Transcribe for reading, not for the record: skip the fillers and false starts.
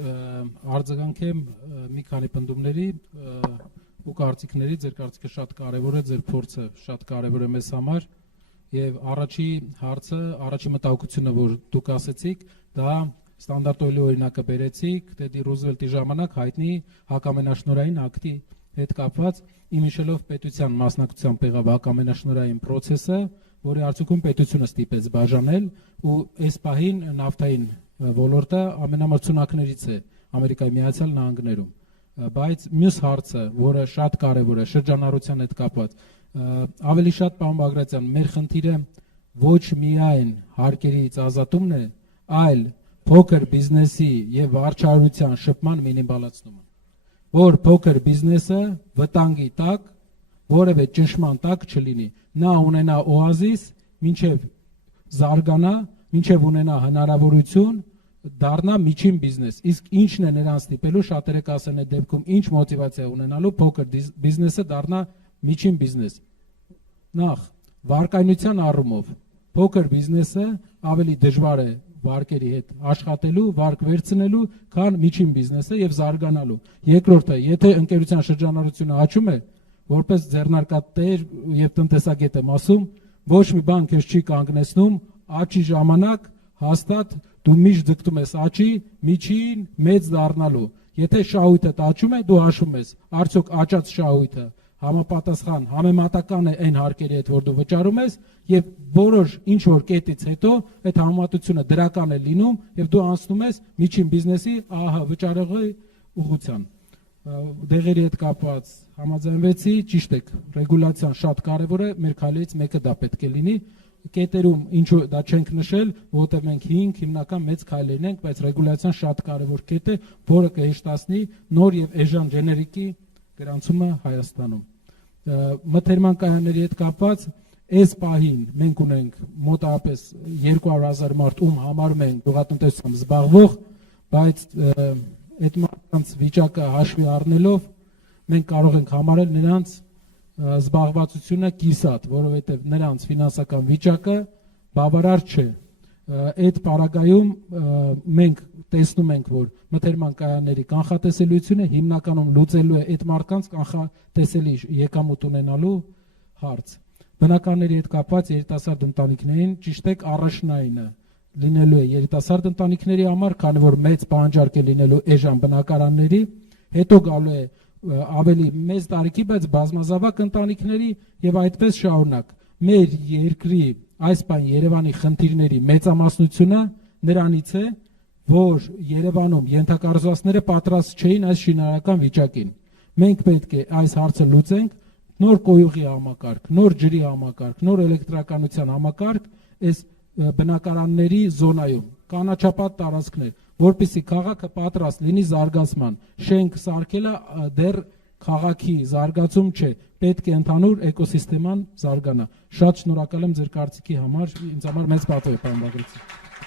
արձագանքեմ մի քանի պնդումների ու կարծիքների, ձեր կարծիքը շատ կարևոր է, ձեր փորձը շատ կարևոր է մեզ համար եւ առաջի հարցը, առաջի մտահոգությունը, որ դուք ասեցիք, դա ստանդարտ օյլի օրինակը բերեցիք Թեդի Ռուզվելտի ժամանակ հայտնի հակամենաշնորհային ակտի հետ կապված իմ հիշելով պետության մասնակցությամբ եղավ հակամենաշնորհային process-ը, որի արդյունքում պետությունը ստիպեց բաժանել ու այս պահին նավթային ոլորտը ամենամրցունակներից է Ամերիկայի Միացյալ Նահանգներում, բայց մյուս հարցը, որը շատ կարևոր է շրջանառության հետ կապված, ավելի շատ պարոն Բագրատյան, մեր խնդիրը ոչ միայն հարկերից ազատումն է, այլ փոքր բիզնեսի եւ վարչարության շփման մինիմալացումը, որ փոքր բիզնեսը վտանգի տակ, որևէ ճնշման տակ չլինի, նա ունենա օազիս, մինչեւ զարգանա, մինչեւ ունենա հնարավորություն դառնա միջին բիզնես, իսկ ինչն է նրան ստիպելու, շատերը կասեն այդ դեպքում ինչ մոտիվացիա ունենալու փոքր բիզնեսը դառնա միջին բիզնես։ Նախ, վարկայնության առումով, փոքր բիզնեսը ավելի դժվար է վարկերի հետ աշխատելու, վարկ վերցնելու, քան միջին բիզնեսը եւ զարգանալու։ Երկրորդը, եթե ընկերության շրջանառությունը աճում է, որպես ձեռնարկատեր եւ տնտեսագետ եմ ասում, ոչ մի բան քեզ չի կանգնեցնում աճի ժամանակ հաստատ դու միշտ ձգտում ես աճի, միջին, մեծ դառնալու։ Եթե շահույթը աճում է, դու հաշվում ես, արդյոք աճած շահույթը համապատասխան, համեմատական է այն հարկերի հետ, որ դու վճարում ես, եւ որոշ ինչ որ կետից հետո այդ համեմատությունը դրական է լինում եւ դու անցնում ես միջին բիզնեսի վճարողի ուղղության։ Դեղերի հետ կապված համաձայնվեցի, ճիշտ եք, ռեգուլյացիան շատ կարեւոր է, մեր քայլերից մեկը դա պետք է լինի։ Կետերում ինչու դա չենք նշել, որտեղ մենք հիմնական մեծ քայլերն ենք, բայց ռեգուլյացիան շատ կարևոր կետ է, որը կհեշտացնի նոր եւ էժան ջեներիկի գրանցումը Հայաստանում։ Մթերման կայանների հետ կապված այս պահին մենք ունենք մոտավորապես 200,000 մարդ, ում համարում ենք գյուղատնտեսությամբ զբաղվող, բայց այդ մարդկանց վիճակը հաշվի առնելով մենք կարող ենք համարել նրանց զբաղվածությունը կիսատ, որովհետև նրանց ֆինանսական վիճակը բավարար չէ։ Այդ պարագայում մենք տեսնում ենք, որ մթերման կայանների կանխատեսելիությունը հիմնականում լուծելու է այդ մարդկանց կանխատեսելի եկամուտ ունենալու հարց։ Բնականների հետ կապված երիտասարդ ընտանիքներին ճիշտ եք առաջնայինը լինելու է երիտասարդ ընտանիքների համար, քանի որ մեծ պահանջարկ է լինելու էժան բնակարանների, հետո գալու է ավելի մեծ տարիքի, բայց բազմազավակ ընտանիքների եւ այդպես շարունակ։ Մեր երկրի այս բան Երևանի խնդիրների մեծամասնությունը նրանից է, որ Երևանում ենթակառուցվածքները պատրաստ չէին այս շինարարական վիճակին։ Մենք պետք է այս հարցը լուծենք, նոր կոյուղի համակարգ, նոր ջրի համակարգ, նոր էլեկտրականության համակարգ այս բնակարանների զոնայում, կանաչապատ տարածքներ, որպեսզի քաղաքը պատրաստ լինի զարգացման։ Շենք սարքելը դեռ քաղաքի զարգացում չէ, պետք է ընդհանուր էկոսիստեման զարգանա։ Շատ շնորհակալ եմ ձեր կարծիքի համար, ինձ համար մեծ պատիվ է, պարոն Բագրատյան։